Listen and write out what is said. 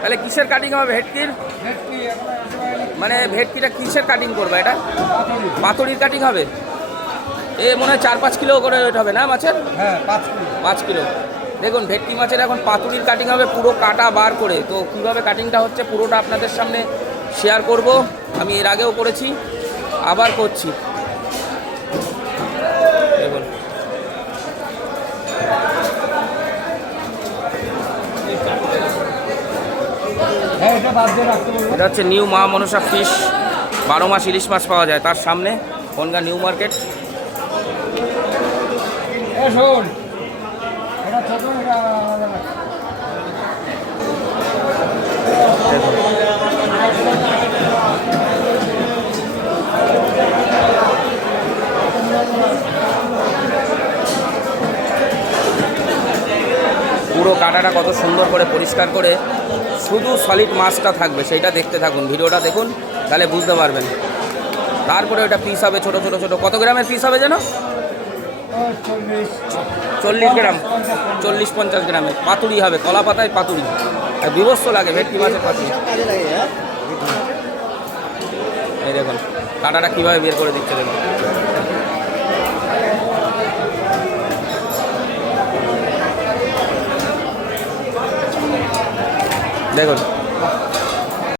তাহলে কিসের কাটিং হবে ভেটকির? মানে ভেটকিটা কিসের কাটিং করবে এটা? পাতুড়ির কাটিং হবে। এ মনে হয় 4-5 কিলো করে ওয়েট হবে না মাছের? হ্যাঁ 5 কিলো। দেখুন ভেটকি মাছের এখন পাতুড়ির কাটিং হবে পুরো কাটা বার করে। তো কীভাবে কাটিংটা হচ্ছে পুরোটা আপনাদের সামনে শেয়ার করব। আমি এর আগেও করেছি, আবার করছি। দেখুন এটা হচ্ছে নিউ মা মনসা ফিশ, 12 মাস ইলিশ মাছ পাওয়া যায় তার সামনে, বনগাঁ নিউ মার্কেট। পুরো কাটাটা কত সুন্দর করে পরিষ্কার করে শুধু সলিড মাছটা থাকবে, সেইটা দেখতে থাকুন, ভিডিওটা দেখুন, তাহলে বুঝতে পারবেন। তারপরে ওটা পিস হবে ছোটো ছোটো ছোটো। কত গ্রামের পিস হবে যেন? 40 গ্রাম, 40-50 গ্রামের পাতুড়ি হবে, কলা পাতায় পাতুড়ি। আর বিভৎস লাগে ভেটকি মাছের পাতুড়ি। এই দেখুন কাঁটাটা কীভাবে বের করে দিচ্ছে দেখুন। দেখুন